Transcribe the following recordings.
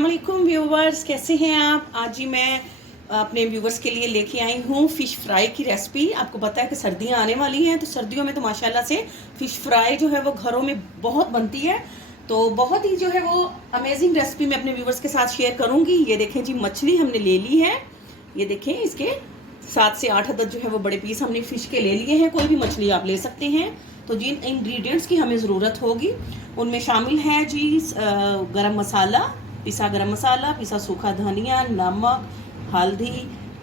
अस्सलाम वालेकुम व्यूवर्स, कैसे हैं आप। आज ही मैं अपने व्यूवर्स के लिए लेके आई हूँ फ़िश फ्राई की रेसिपी। आपको पता है कि सर्दियाँ आने वाली हैं, तो सर्दियों में तो माशाल्लाह से फ़िश फ्राई जो है वो घरों में बहुत बनती है। तो बहुत ही जो है वो अमेजिंग रेसिपी मैं अपने व्यूवर्स के साथ शेयर करूँगी। ये देखें जी, मछली हमने ले ली है। ये देखें, इसके 7 से 8 अदद जो है वो बड़े पीस हमने फ़िश के ले लिए हैं। कोई भी मछली आप ले सकते हैं। तो जिन इंग्रेडिएंट्स की हमें ज़रूरत होगी उनमें शामिल है जी गरम मसाला, पिसा गरम मसाला, पिसा सूखा धनिया, नमक, हल्दी,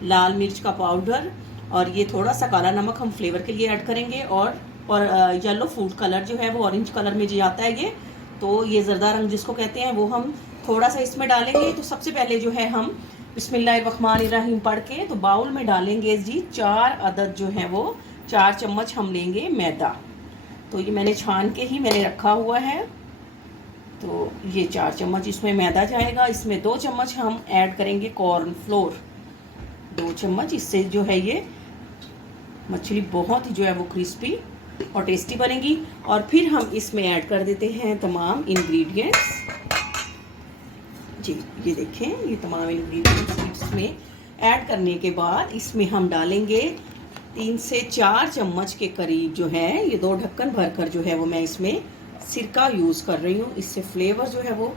लाल मिर्च का पाउडर, और ये थोड़ा सा काला नमक हम फ्लेवर के लिए ऐड करेंगे। और येलो फूड कलर जो है वो ऑरेंज कलर में जो आता है ये, तो ये ज़रदा रंग जिसको कहते हैं वो हम थोड़ा सा इसमें डालेंगे। तो सबसे पहले जो है हम बिस्मिल्लाहिर्रहमानिर्रहीम पढ़ के तो बाउल में डालेंगे जी 4 अदद जो है वो 4 चम्मच हम लेंगे मैदा। तो ये मैंने छान के ही मैंने रखा हुआ है। तो ये 4 चम्मच इसमें मैदा जाएगा। इसमें 2 चम्मच हम ऐड करेंगे कॉर्न फ्लोर, 2 चम्मच। इससे जो है ये मछली बहुत ही जो है वो क्रिस्पी और टेस्टी बनेगी। और फिर हम इसमें ऐड कर देते हैं तमाम इंग्रेडिएंट्स जी। ये देखें, ये तमाम इंग्रेडिएंट्स इसमें ऐड करने के बाद इसमें हम डालेंगे 3 से 4 चम्मच के करीब जो है, ये 2 ढक्कन भरकर जो है वो मैं इसमें सिरका यूज़ कर रही हूँ। इससे फ्लेवर जो है वो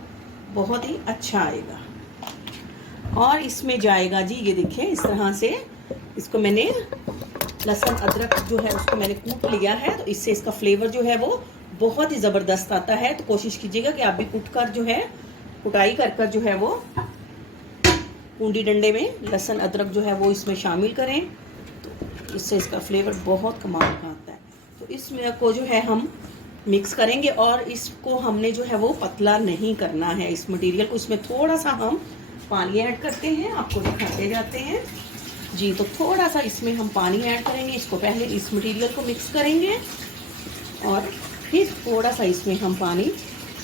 बहुत ही अच्छा आएगा। और इसमें जाएगा जी, ये देखें इस तरह से इसको मैंने लहसुन अदरक जो है उसको मैंने कूट लिया है। तो इससे इसका फ्लेवर जो है वो बहुत ही ज़बरदस्त आता है। तो कोशिश कीजिएगा कि आप भी कुटाई कर कर जो है वो पूंडी डंडे में लहसुन अदरक जो है वो इसमें शामिल करें। तो इससे इसका फ्लेवर बहुत कमाल का आता है। तो इसमें को जो है हम मिक्स करेंगे और इसको हमने जो है वो पतला नहीं करना है। इस मटेरियल को इसमें थोड़ा सा हम पानी ऐड करते हैं, आपको दिखाते जाते हैं जी। तो थोड़ा सा इसमें हम पानी ऐड करेंगे। इसको पहले इस मटेरियल को मिक्स करेंगे और फिर थोड़ा सा इसमें हम पानी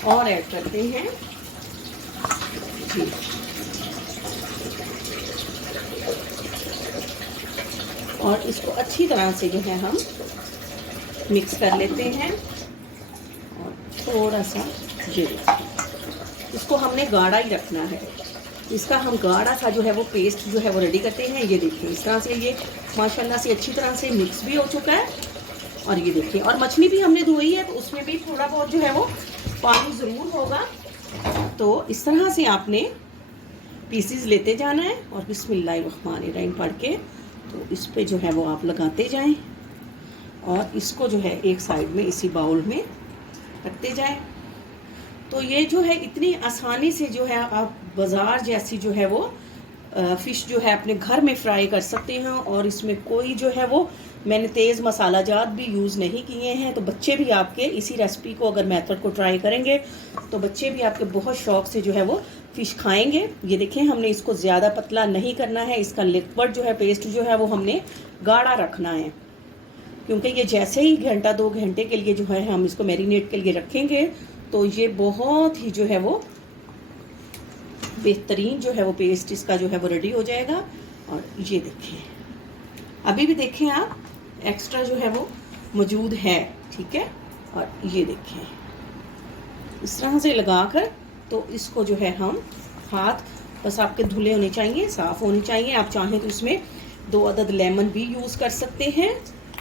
और ऐड करते हैं जी। और इसको अच्छी तरह से जो है हम मिक्स कर लेते हैं। और थोड़ा सा ये इसको हमने गाढ़ा ही रखना है। इसका हम गाढ़ा सा जो है वो पेस्ट जो है वो रेडी करते हैं। ये देखिए इस तरह से ये माशाल्लाह से अच्छी तरह से मिक्स भी हो चुका है। और ये देखिए, और मछली भी हमने धोई है तो उसमें भी थोड़ा बहुत जो है वो पानी ज़रूर होगा। तो इस तरह से आपने पीसीज लेते जाना है और बिस्मिल्लाहिर्रहमानिर्रहीम पढ़ के तो इस पे जो है वो आप लगाते जाएं और इसको जो है एक साइड में इसी बाउल में रखते जाएं। तो ये जो है इतनी आसानी से जो है आप बाज़ार जैसी जो है वो फ़िश जो है अपने घर में फ्राई कर सकते हैं। और इसमें कोई जो है वो मैंने तेज़ मसाला जात भी यूज़ नहीं किए हैं। तो बच्चे भी आपके इसी रेसिपी को अगर मेथड को ट्राई करेंगे तो बच्चे भी आपके बहुत शौक़ से जो है वो फ़िश खाएंगे। ये देखें, हमने इसको ज़्यादा पतला नहीं करना है। इसका लिक्विड जो है पेस्ट जो है वो हमने गाढ़ा रखना है, क्योंकि ये जैसे ही घंटा 2 घंटे के लिए जो है हम इसको मैरिनेट के लिए रखेंगे तो ये बहुत ही जो है वो बेहतरीन जो है वो पेस्ट इसका जो है वो रेडी हो जाएगा। और ये देखें, अभी भी देखें आप एक्स्ट्रा जो है वो मौजूद है, ठीक है। और ये देखें इस तरह से लगाकर तो इसको जो है हम हाथ बस आपके धुले होने चाहिए, साफ़ होने चाहिए। आप चाहें तो इसमें 2 अदद लेमन भी यूज़ कर सकते हैं।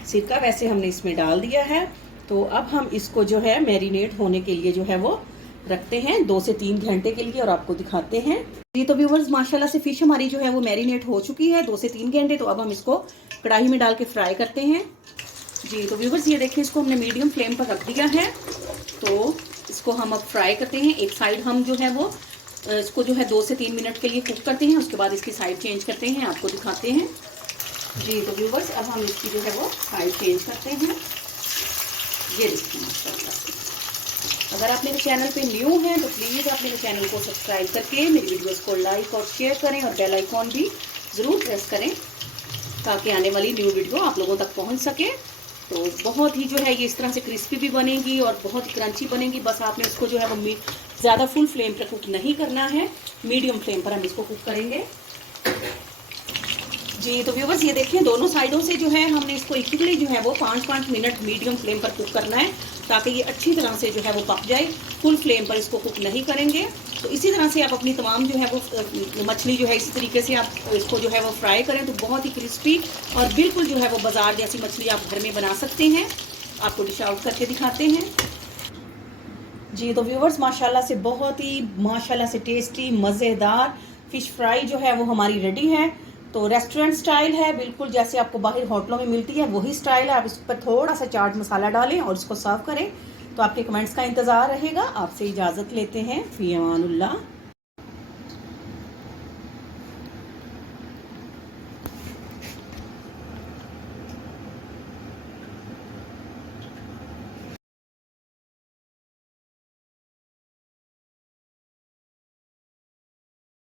सिरका वैसे हमने इसमें डाल दिया है। तो अब हम इसको जो है मैरिनेट होने के लिए जो है वो रखते हैं 2 से 3 घंटे के लिए और आपको दिखाते हैं जी। तो व्यूवर्स माशाल्लाह से फ़िश हमारी जो है वो मैरिनेट हो चुकी है 2 से 3 घंटे। तो अब हम इसको कढ़ाई में डाल के फ्राई करते हैं जी। तो व्यूवर्स ये देखिए, इसको हमने मीडियम फ्लेम पर रख दिया है। तो इसको हम अब फ्राई करते हैं। एक साइड हम जो है वो इसको जो है 2 से 3 मिनट के लिए कुक करते हैं। उसके बाद इसकी साइड चेंज करते हैं, आपको दिखाते हैं जी। तो व्यूवर्स अब हम इसकी जो है वो साइड चेंज करते हैं। ये देखिए माशाल्लाह। अगर आप मेरे चैनल पे न्यू हैं तो प्लीज़ आप मेरे चैनल को सब्सक्राइब करके मेरी वीडियोस को लाइक और शेयर करें और बेल आइकॉन भी ज़रूर प्रेस करें ताकि आने वाली न्यू वीडियो आप लोगों तक पहुंच सके। तो बहुत ही जो है ये इस तरह से क्रिस्पी भी बनेगी और बहुत ही क्रंची बनेगी। बस आपने इसको जो है वो ज़्यादा फुल फ्लेम पर कुक नहीं करना है, मीडियम फ्लेम पर हम इसको कुक करेंगे जी तो व्यूवर्स ये देखें, दोनों साइडों से जो है हमने इसको इक्वली जो है वो 5-5 मिनट मीडियम फ्लेम पर कुक करना है, ताकि ये अच्छी तरह से जो है वो पक जाए। फुल फ्लेम पर इसको कुक नहीं करेंगे। तो इसी तरह से आप अपनी तमाम जो है वो मछली जो है इसी तरीके से आप इसको जो है वो फ्राई करें तो बहुत ही क्रिस्पी और बिल्कुल जो है वो बाजार जैसी मछली आप घर में बना सकते हैं। आपको डिश आउट करके दिखाते हैं। जी तो व्यूवर्स माशाल्लाह से बहुत ही माशाल्लाह से टेस्टी मज़ेदार फ़िश फ्राई जो है वो हमारी रेडी है। तो रेस्टोरेंट स्टाइल है, बिल्कुल जैसे आपको बाहर होटलों में मिलती है वही स्टाइल है। आप इस पर थोड़ा सा चाट मसाला डालें और इसको सर्व करें। तो आपके कमेंट्स का इंतज़ार रहेगा। आपसे इजाज़त लेते हैं। फ़ी अमानुल्लाह।